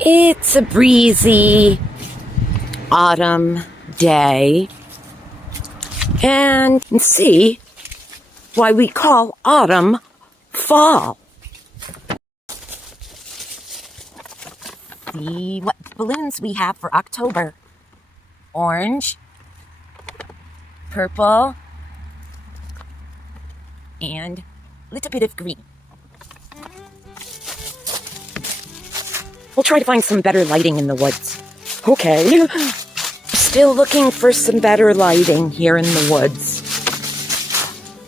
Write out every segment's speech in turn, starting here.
It's a breezy autumn day, and see why we call autumn fall. See what balloons we have for October. Orange, purple, and a little bit of green. We'll try to find some better lighting in the woods. Okay. Still looking for some better lighting here in the woods.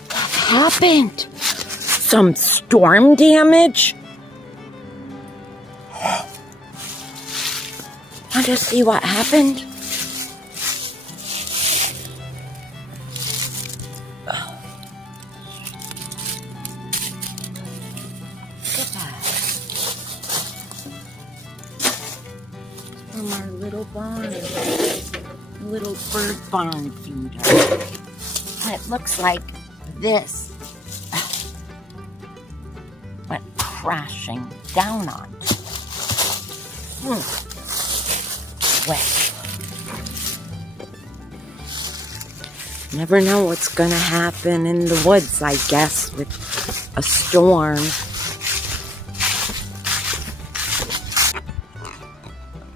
What happened? Some storm damage? Want to see what happened? From our little barn, little bird barn feeder. And it looks like this went crashing down on. Wet. Never know what's gonna happen in the woods, I guess, with a storm.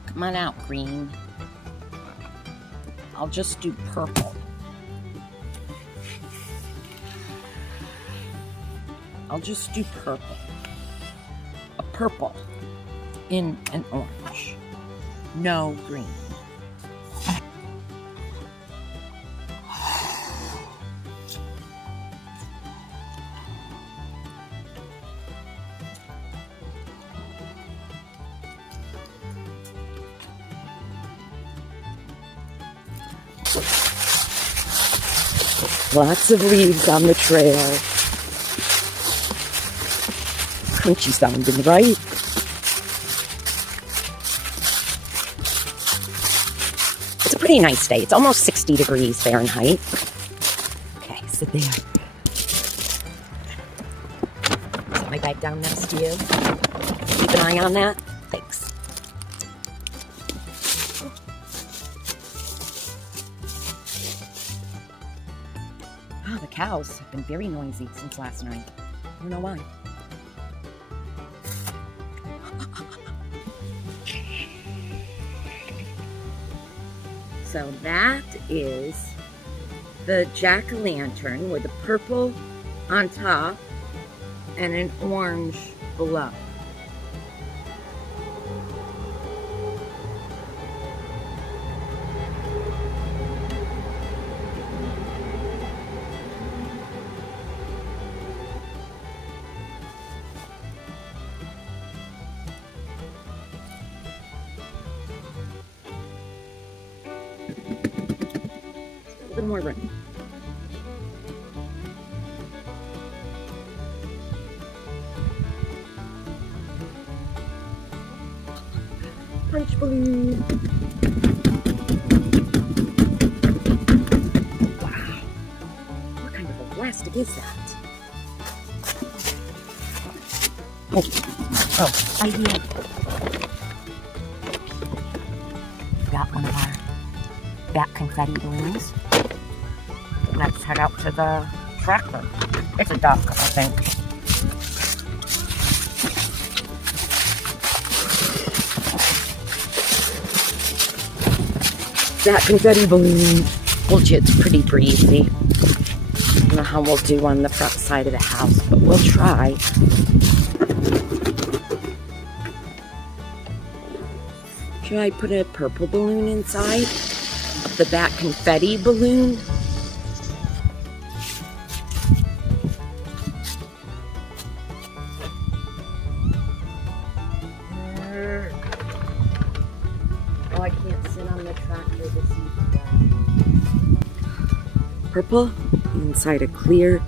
Come on out, green. I'll just do purple. I'll just do purple. A purple in an orange. No green. Lots of leaves on the trail. Crunchy sounding, right? It's a pretty nice day. It's almost 60 degrees Fahrenheit. Okay, sit there. Set my bag down next to you. Keep an eye on that. Thanks. Oh, the cows have been very noisy since last night. I don't know why. So that is the jack-o'-lantern with a purple on top and an orange below. A little more room. Punch balloon. Wow. What kind of a plastic is that? Oh, idea. Got one of our bat confetti balloons. Let's head out to the tractor. It's a duck, I think. That confetti balloon. Told you it's pretty breezy. I don't know how we'll do on the front side of the house, but we'll try. Should I put a purple balloon inside of the bat confetti balloon? Oh, I can't sit on the tractor to see that. Purple inside a clear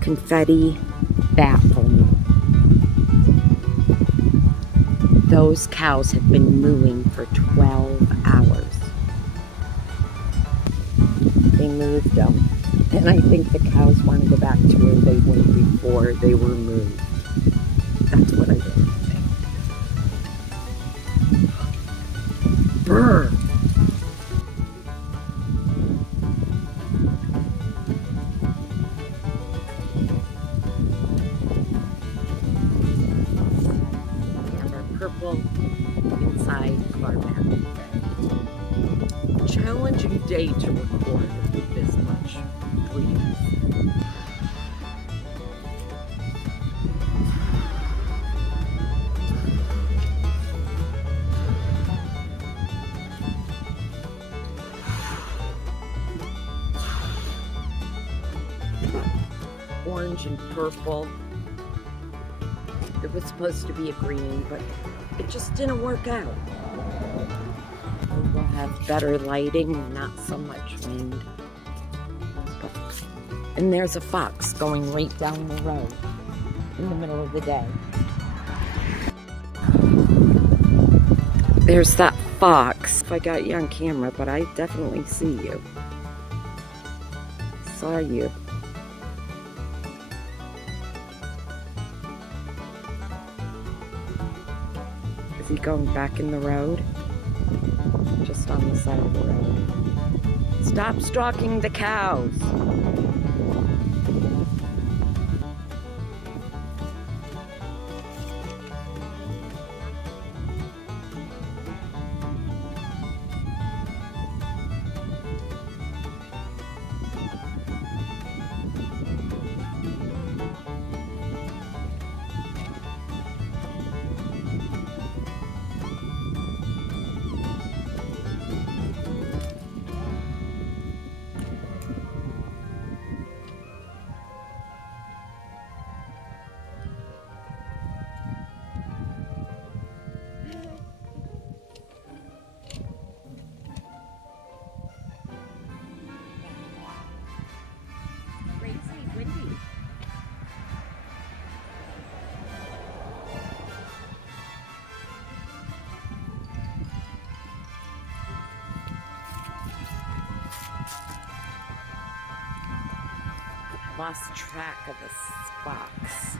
confetti bat balloon. Those cows have been mooing for 12 hours. They moved them. And I think the cows want to go back to where they were before they were moved. That's what I really think. purple inside of our mat. Challenging day to record with this much green. Orange and purple. It was supposed to be a green, but it just didn't work out. We'll have better lighting and not so much wind. And there's a fox going right down the road in the middle of the day. There's that fox. If I got you on camera, but I definitely see you. Saw you. Is he going back in the road? Just on the side of the road. Stop stalking the cows. Lost track of this fox.